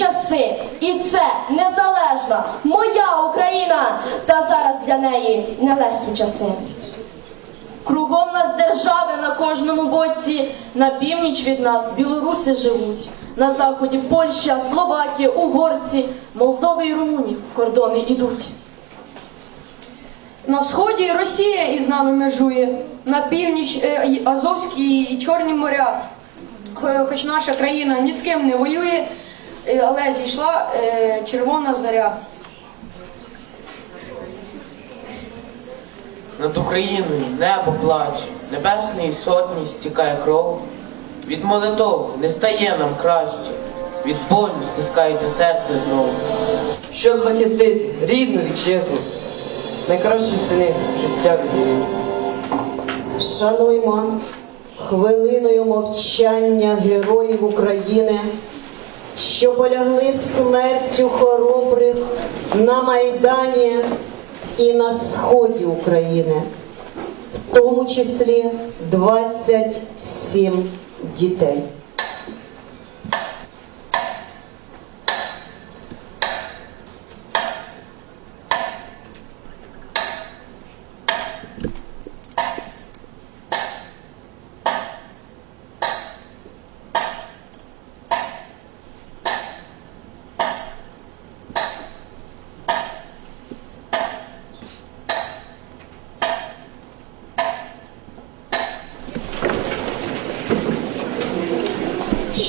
часи. І це незалежна моя Україна. Та зараз для неї нелегкі часи. Кругом нас держави на кожному боці, на північ від нас білоруси живуть. На заході Польща, Словакія, Угорці, Молдови і Румунії кордони ідуть. На сході Росія із нами межує, на північ е, Азовські і Чорні моря. Хоч наша країна ні з ким не воює, але зійшла е, червона заря. Над Україною небо плаче, небесної сотні стікає кров. Від молитов не стає нам краще, від болю стискається серце знову. щоб захистити рідну вітчизну, найкращі сини життя віддають. Шануймо хвилиною мовчання героїв України, що полягли смертю хоробрих на Майдані і на сході України, в тому числі 27 дітей.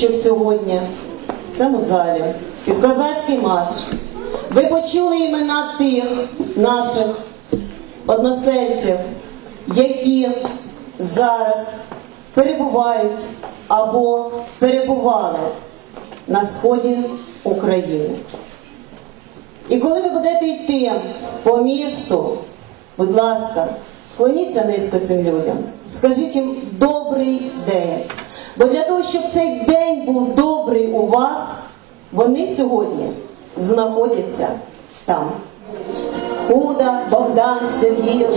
щоб сьогодні в цьому залі під козацький марш ви почули імена тих наших односельців, які зараз перебувають або перебували на сході України. І коли ви будете йти по місту, будь ласка, вклоніться низько цим людям, скажіть їм добрий день. Бо для того, щоб цей день був добрий у вас, вони сьогодні знаходяться там. Фуда Богдан Сергійович,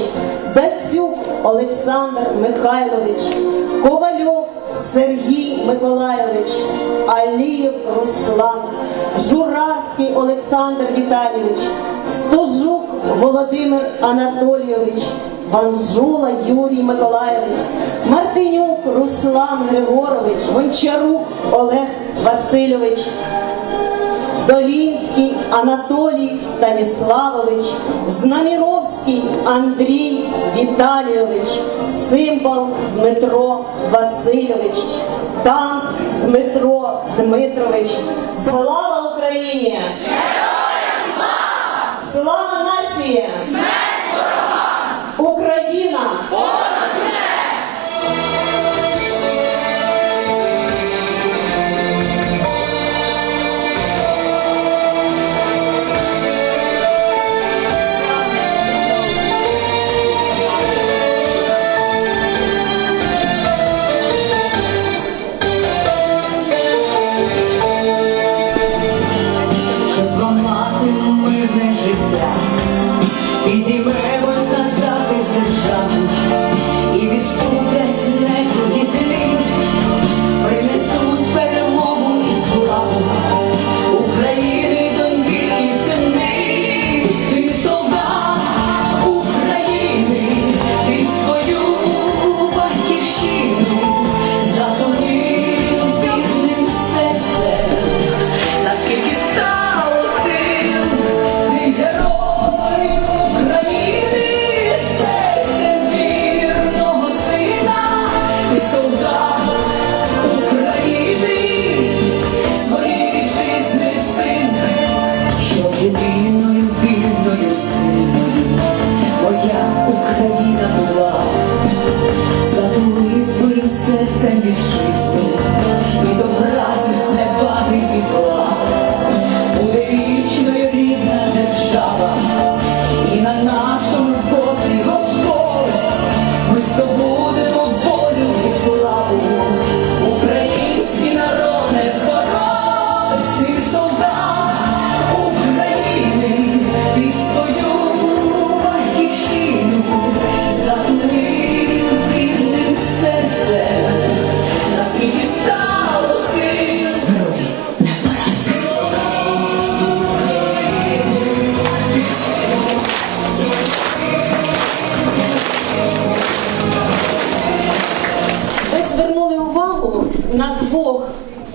Дацюк Олександр Михайлович, Ковальов Сергій Миколайович, Алієв Руслан, Журавський Олександр Віталійович, Стожук Володимир Анатолійович, Ванжула Юрій Миколайович, Мартинюк Руслан Григорович, Гончарук Олег Васильович, Долінський Анатолій Станіславович, Знаміровський Андрій Віталійович, Цимбал Дмитро Васильович, Танц Дмитро Дмитрович. Слава Україні! Слава нації! Senhor. Моя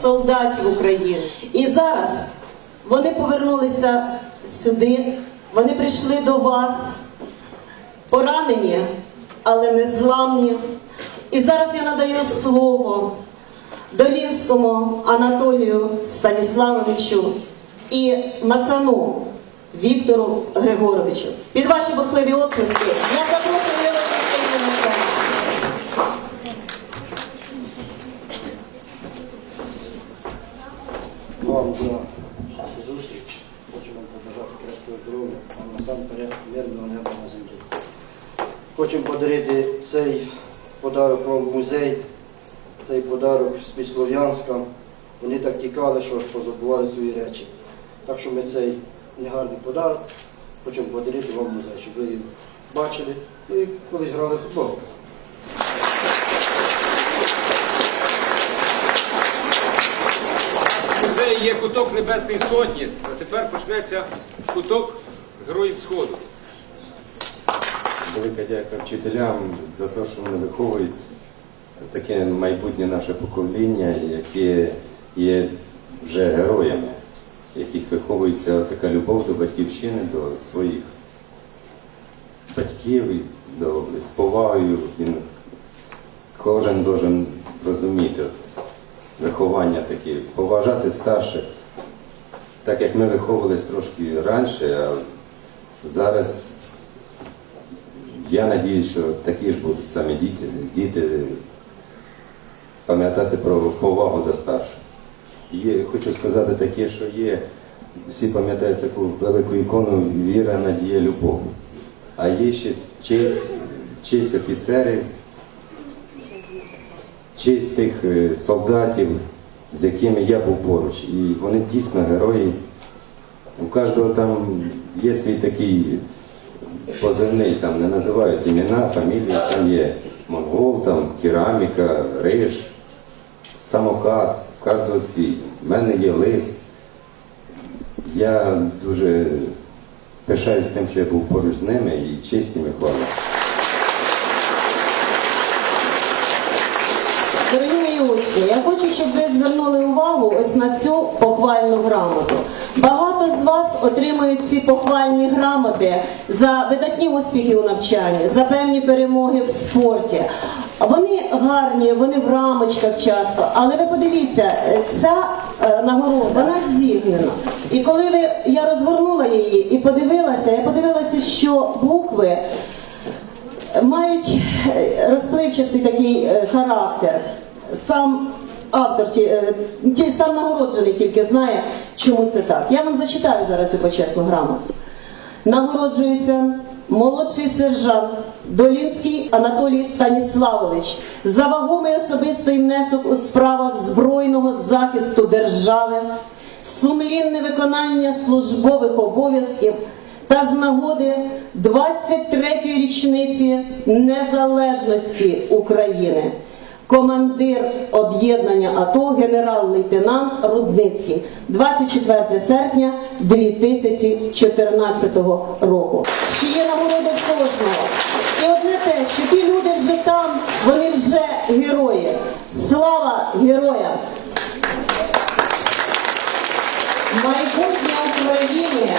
солдатів України. І зараз вони повернулися сюди, вони прийшли до вас, поранені, але не зламні. І зараз я надаю слово Долінському Анатолію Станіславовичу і Мацану Віктору Григоровичу. Під ваші бурхливі оплески я запрошую Леоніда Мацана. вам за зустріч. Хочу вам побажати крепкого здоров'я, а насамперед мирного неба на землі. Хочемо подарити цей подарок вам в музей, цей подарок з Післов'янська. Вони так тікали, що позабували свої речі. Так що ми цей негарний подарок хочемо подарити вам в музей, щоб ви його бачили ну і колись грали в футбол. В музеї є куток Небесної Сотні, а тепер почнеться куток Героїв Сходу. Велика дяка вчителям за те, що вони виховують таке майбутнє наше покоління, яке є вже героями, яких виховується така любов до батьківщини, до своїх батьків, до, з повагою. Він, кожен должен розуміти виховання таке, поважати старших. Так як ми виховувались трошки раніше, а зараз я надіюсь, що такі ж будуть самі діти, діти пам'ятати про повагу до старших. Є, хочу сказати таке, що є, всі пам'ятають таку велику ікону віра, надія, любов. А є ще честь, честь офіцерів, честь тих е, солдатів, з якими я був поруч. І вони дійсно герої. У кожного там є свій такий позивний, там не називають імена, фамілії, там є монгол, там кераміка, риж, самокат, свій. В мене є лист. Я дуже пишаюсь тим, що я був поруч з ними і честь їм хвала. Дорогі мої учні, я хочу, щоб ви звернули увагу ось на цю похвальну грамоту. Багато з вас отримують ці похвальні грамоти за видатні успіхи у навчанні, за певні перемоги в спорті. Вони гарні, вони в рамочках часто, але ви подивіться, ця е, нагорода вона зігнена. І коли ви я розгорнула її і подивилася, я подивилася, що букви мають е, розпливчастий такий е, характер. Сам автор, е, ті- сам нагороджений тільки знає, чому це так. Я вам зачитаю зараз цю почесну грамоту. Нагороджується молодший сержант Долінський Анатолій Станіславович за вагомий особистий внесок у справах збройного захисту держави, сумлінне виконання службових обов'язків та з нагоди 23-ї річниці незалежності України. Командир об'єднання АТО генерал-лейтенант Рудницький 24 серпня 2014 року. Що є нагорода кожного. І одне те, що ті люди вже там, вони вже герої. Слава героям! Майбутнє України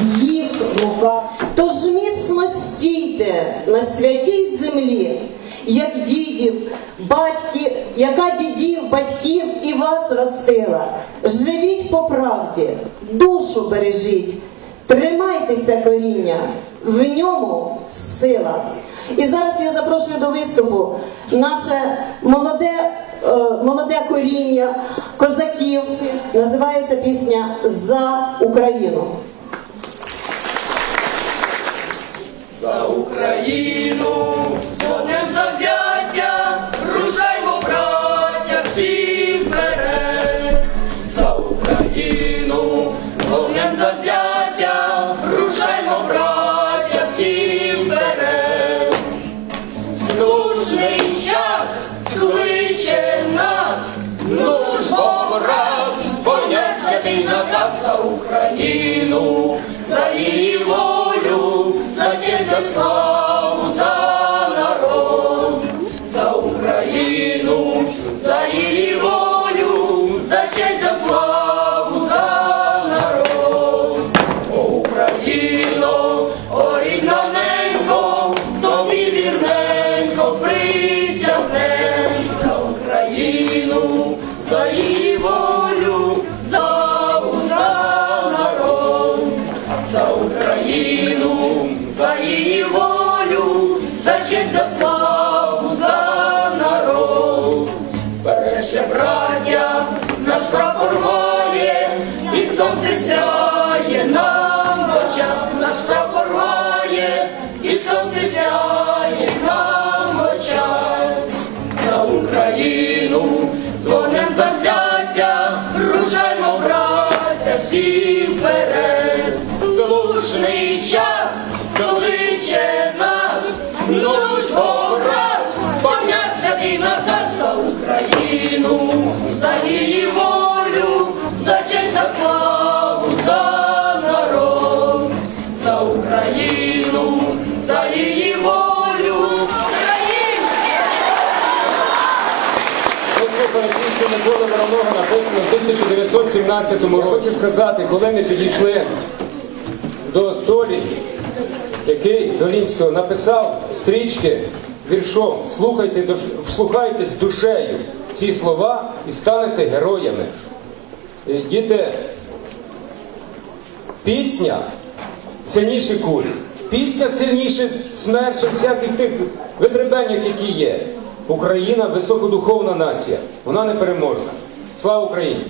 в їх руках. Тож міцно стійте на святій землі, як дідів, батьки, яка дідів, батьків і вас ростила. Живіть по правді, душу бережіть, тримайтеся коріння, в ньому сила. І зараз я запрошую до виступу наше молоде, е, молоде коріння козаків. Називається пісня За Україну. За Україну, see. 1917 році. Хочу сказати, коли ми підійшли до Толі, який Долінського написав стрічки віршом Слухайте, вслухайтесь душею ці слова і станете героями. Е, Діти, пісня сильніше кулі. Пісня сильніше смерча всяких тих витребеньок, які є. Україна високодуховна нація. Вона не переможна. Слава Україні!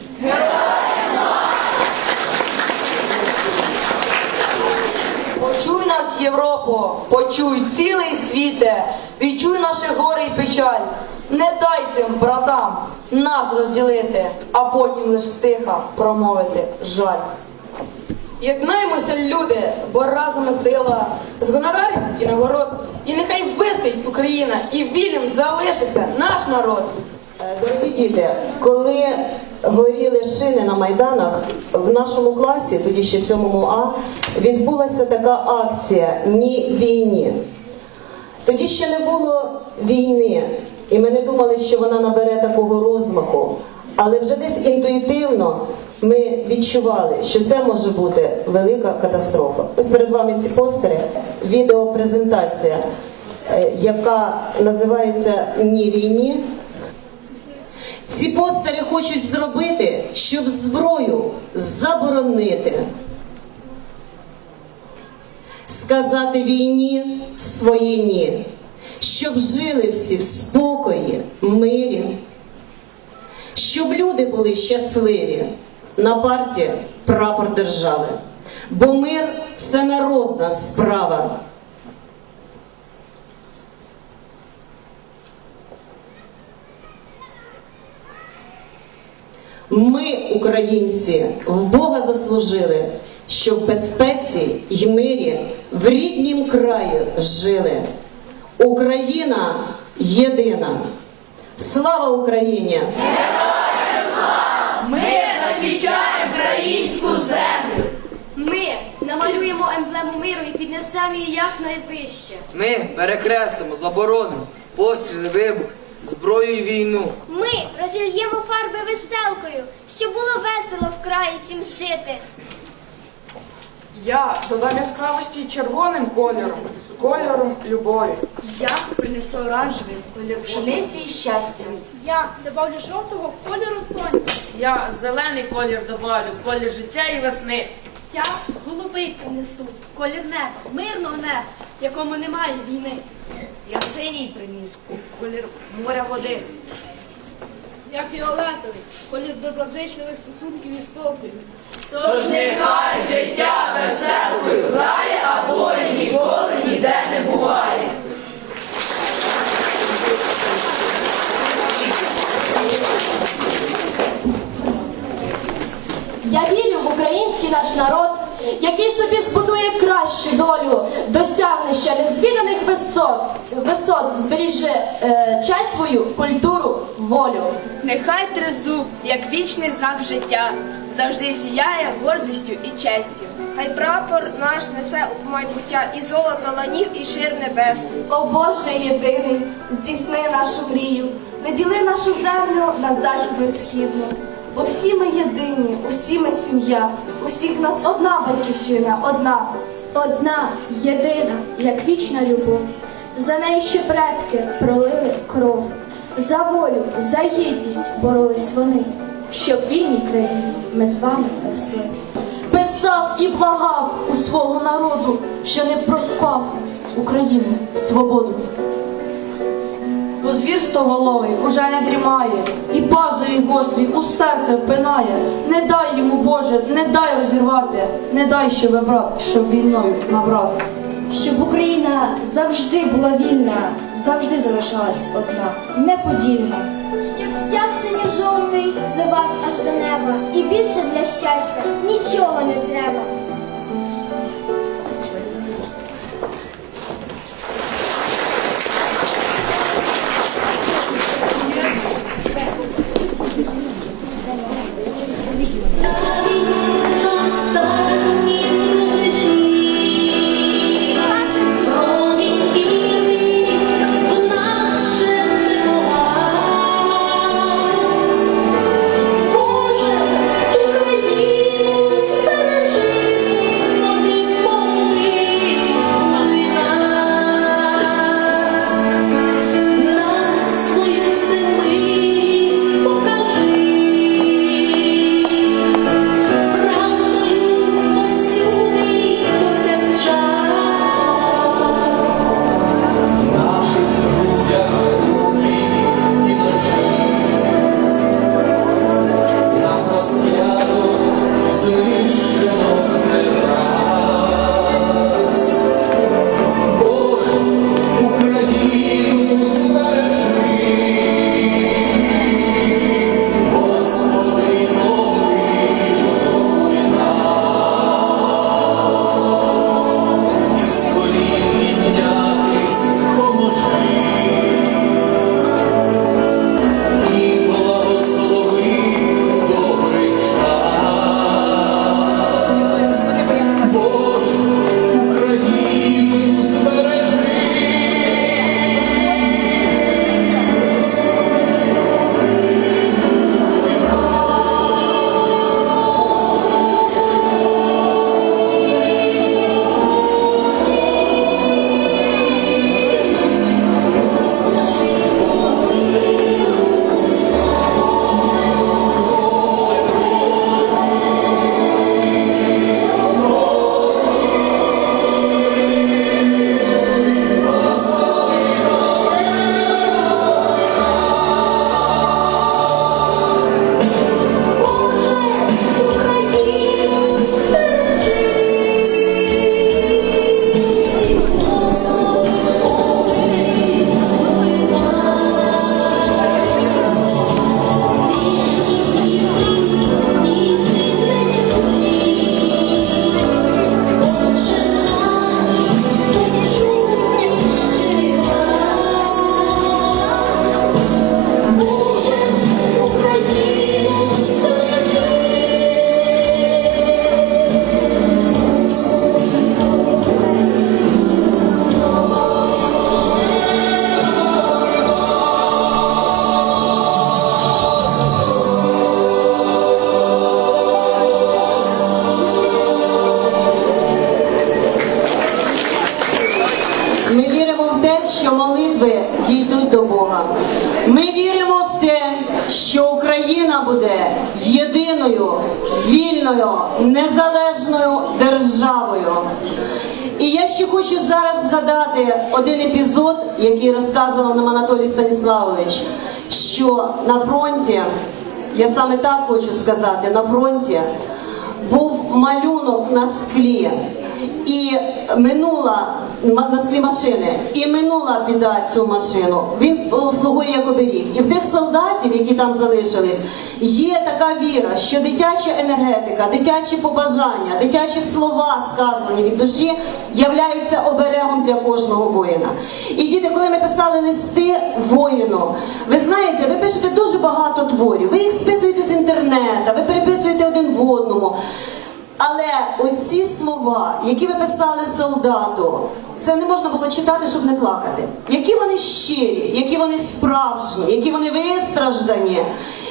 Почуй нас, Європо, почуй цілий світе, відчуй наше горе і печаль. Не дай цим братам нас розділити, а потім лиш стиха промовити жаль. Єднаймося, люди, бо разом сила з гонорарів і нагород. І нехай вистоїть Україна, і вільним залишиться наш народ. Дорогі діти, коли горіли шини на майданах, в нашому класі, тоді ще 7 А, відбулася така акція Ні війні. Тоді ще не було війни, і ми не думали, що вона набере такого розмаху. Але вже десь інтуїтивно ми відчували, що це може бути велика катастрофа. Ось перед вами ці постери, відеопрезентація, е, яка називається Ні війні. Ці постери хочуть зробити, щоб зброю заборонити. Сказати війні своїй ні, щоб жили всі в спокої, мирі, щоб люди були щасливі на парті прапор держави. Бо мир це народна справа. Ми, українці, в Бога заслужили, щоб в безпеці й мирі в ріднім краї жили. Україна єдина. Слава Україні! Ми захищаємо українську землю. Ми намалюємо емблему миру і піднесемо її якнайвище. Ми перекреслимо, заборонимо постріли, вибух, зброю і війну. Ми розільємо фарби веселкою, щоб було весело в краї цім жити. Я додам яскравості червоним кольором, з кольором любові. Я принесу оранжевий колір пшениці і щастя. Я добавлю жовтого кольору сонця. Я зелений колір добавлю, колір життя і весни. Я голубий принесу, колір неба, мирного неба, в якому немає війни. Я синій приніс колір моря води. Я фіолетовий, колір доброзичливих стосунків і спокою. Тож нехай життя веселкою грає, а болі ніколи ніде не буває. Я вірю в український наш народ, який собі збудує кращу долю, досягне ще незвіданих висот, висот зберіже е, честь свою, культуру, волю. Нехай тризуб, як вічний знак життя, завжди сіяє гордістю і честю. Хай прапор наш несе у майбуття і золото ланів, і шир небес. О Боже єдиний, здійсни нашу мрію, не діли нашу землю на західну і східну. Бо всі ми єдині, усі ми сім'я, усіх нас одна батьківщина, одна. Одна, єдина, як вічна любов. За неї ще предки пролили кров. За волю, за гідність боролись вони, щоб вільній країні ми з вами росли. Писав і благав у свого народу, що не проспав, Україну, свободу. Бо звірстоголовий уже не дрімає, і пазурі гострі у серце впинає. Не дай йому, Боже, не дай розірвати, не дай, щоб брат, щоб війною набрати. Щоб Україна завжди була вільна, завжди залишалась одна, неподільна. Щоб стяг синьо-жовтий звивався аж до неба, і більше для щастя нічого не треба. Буде єдиною, вільною, незалежною державою. І я ще хочу зараз згадати один епізод, який розказував нам Анатолій Станіславович, що на фронті, я саме так хочу сказати, на фронті був малюнок на склі. І минула ма- на склі машини, і минула біда цю машину. Він слугує як оберіг. І в тих солдатів, які там залишились, є така віра, що дитяча енергетика, дитячі побажання, дитячі слова, сказані від душі, являються оберегом для кожного воїна. І діти, коли ми писали листи воїну, ви знаєте, ви пишете дуже багато творів. Ви їх списуєте з інтернету, ви переписуєте один в одному. Але оці слова, які ви писали солдату, це не можна було читати, щоб не плакати. Які вони щирі, які вони справжні, які вони вистраждані.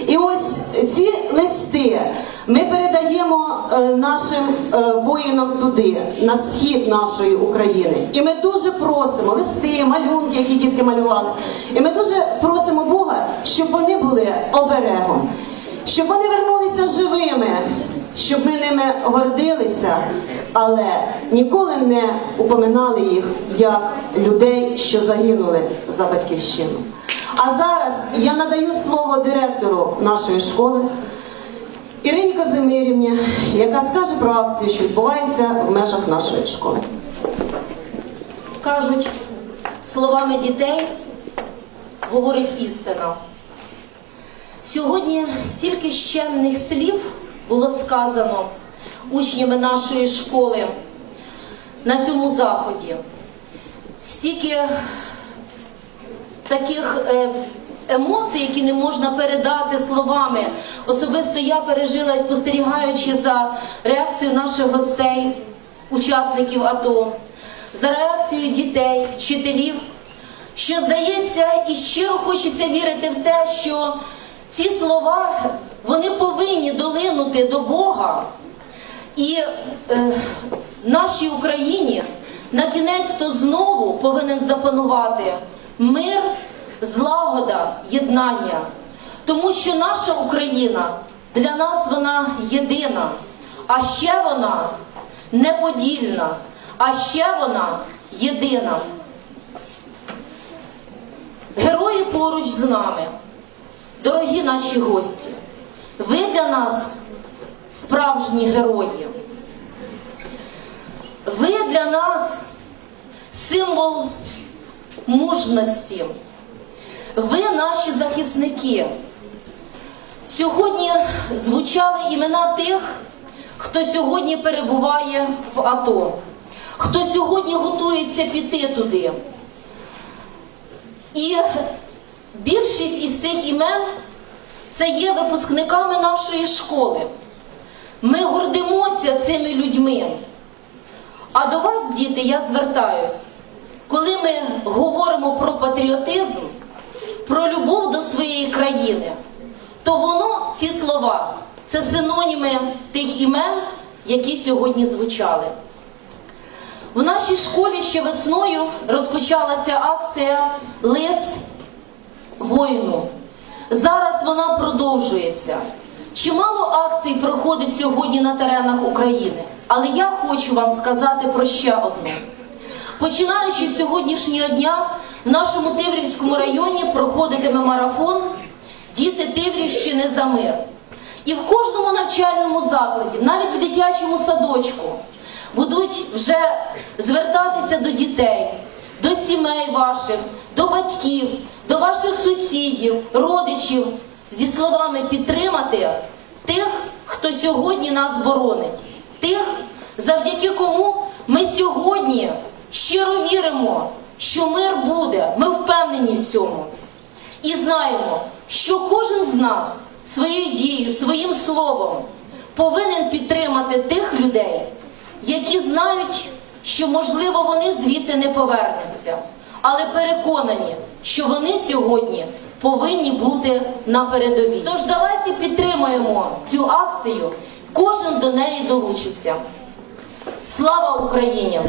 І ось ці листи ми передаємо е, нашим е, воїнам туди, на схід нашої України. І ми дуже просимо листи, малюнки, які дітки малювали. І ми дуже просимо Бога, щоб вони були оберегом, щоб вони вернулися живими. Щоб ми ними гордилися, але ніколи не упоминали їх як людей, що загинули за батьківщину. А зараз я надаю слово директору нашої школи Ірині Казимирівні, яка скаже про акцію, що відбувається в межах нашої школи. кажуть, словами дітей говорить істина. Сьогодні стільки щемних слів було сказано учнями нашої школи на цьому заході. Стільки таких е, емоцій, які не можна передати словами. Особисто я пережила, спостерігаючи за реакцією наших гостей, учасників АТО, за реакцією дітей, вчителів, що здається, і щиро хочеться вірити в те, що ці слова вони повинні долинути до Бога. І е, нашій Україні на кінець то знову повинен запанувати мир, злагода, єднання. Тому що наша Україна для нас вона єдина, а ще вона неподільна, а ще вона єдина. Герої поруч з нами, дорогі наші гості, ви для нас справжні герої. Ви для нас символ мужності. Ви наші захисники. Сьогодні звучали імена тих, хто сьогодні перебуває в АТО, хто сьогодні готується піти туди. І більшість із цих імен це є випускниками нашої школи. Ми гордимося цими людьми. А до вас, діти, я звертаюсь. Коли ми говоримо про патріотизм, про любов до своєї країни, то воно, ці слова, це синоніми тих імен, які сьогодні звучали. В нашій школі ще весною розпочалася акція Лист воїну. Зараз вона продовжується. Чимало акцій проходить сьогодні на теренах України, але я хочу вам сказати про ще одне. Починаючи з сьогоднішнього дня, в нашому Тиврівському районі проходитиме марафон Діти Тиврівщини за мир. І в кожному навчальному закладі, навіть в дитячому садочку, будуть вже звертатися до дітей, до сімей ваших, до батьків, до ваших сусідів, родичів зі словами підтримати тих, хто сьогодні нас боронить, тих, завдяки кому ми сьогодні щиро віримо, що мир буде. Ми впевнені в цьому. І знаємо, що кожен з нас своєю дією, своїм словом повинен підтримати тих людей, які знають, що можливо вони звідти не повернуться, але переконані, що вони сьогодні повинні бути на передовій. Тож давайте підтримаємо цю акцію, кожен до неї долучиться. Слава Україні!